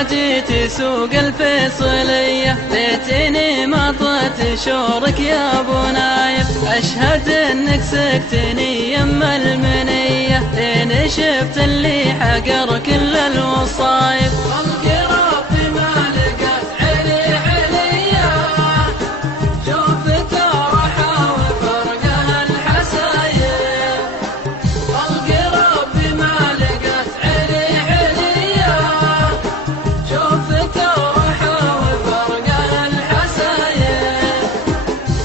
ما جيت سوق الفيصلية ليتني ما طلت شورك يا ابو نايف. اشهد انك سكتني يما المنية لين شفت اللي حقر كل الوصايف.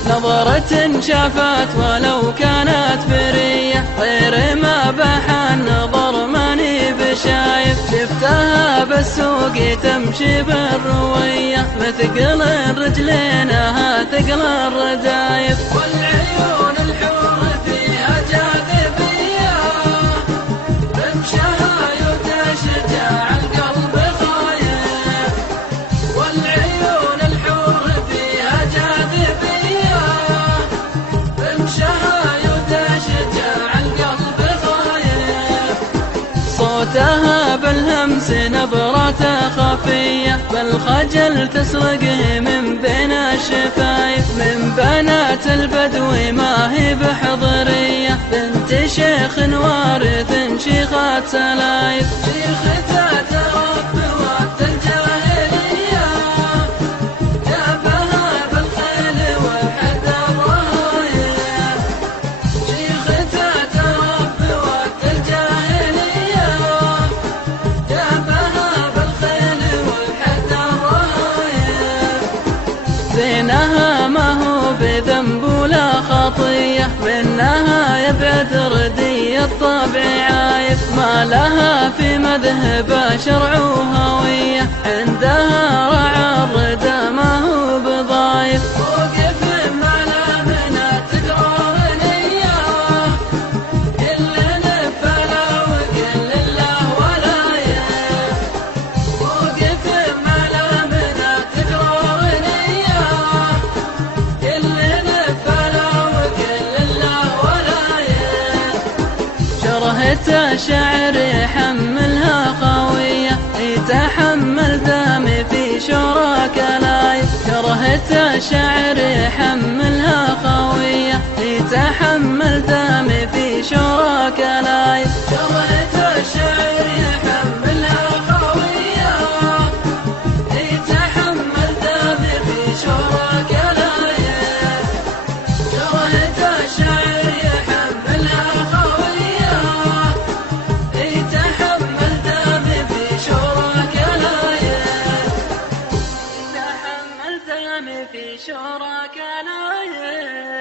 نظرة شافت ولو كانت فرية غير ما بح النظر ماني بشايف. شفتها بالسوق تمشي بالروية مثقل رجلينها ثقل الردايف. والعيون الحور فيها جاذبية رمشها يتشجع القلب خايف. والعيون الحور فيها جاذبية صوتها بالهمس نبرة خفية بالخجل تسرقه من بين الشفايف. من بنات البدو ما هي بحضرية بنت شيخ وارث شيخة سلايف. شيختها تربى وقت الجاهلية جابها بالخيل والحد الرهايف. شيختها تربى وقت الجاهلية جابها بالخيل والحد الرهايف. زينها ما هو بذنب ولا خطية منها يبعد ردي الطبع عايف. ما لها في مذهب شرع وهوية عندها رعى الردى ما هو بضايف. وقف معنا من تكرار نية كل نفلا وكل الله ولايف. وقف معنا من تكرار نية كل نفلا وكل الله ولايف. شرهة الشعر يحملها قوية يتحمل دمي في شوراك لايف. شرهة الشعر يحملها قوية يتحمل دمي في شوراك لايف. شرهة الشعر يحملها قوية يتحمل دمي في شوراك لايف. شرهة الشعر يحملها قوية يتحمل دمي في شوراك لايف. يتحمل دمي في شوراك لايف.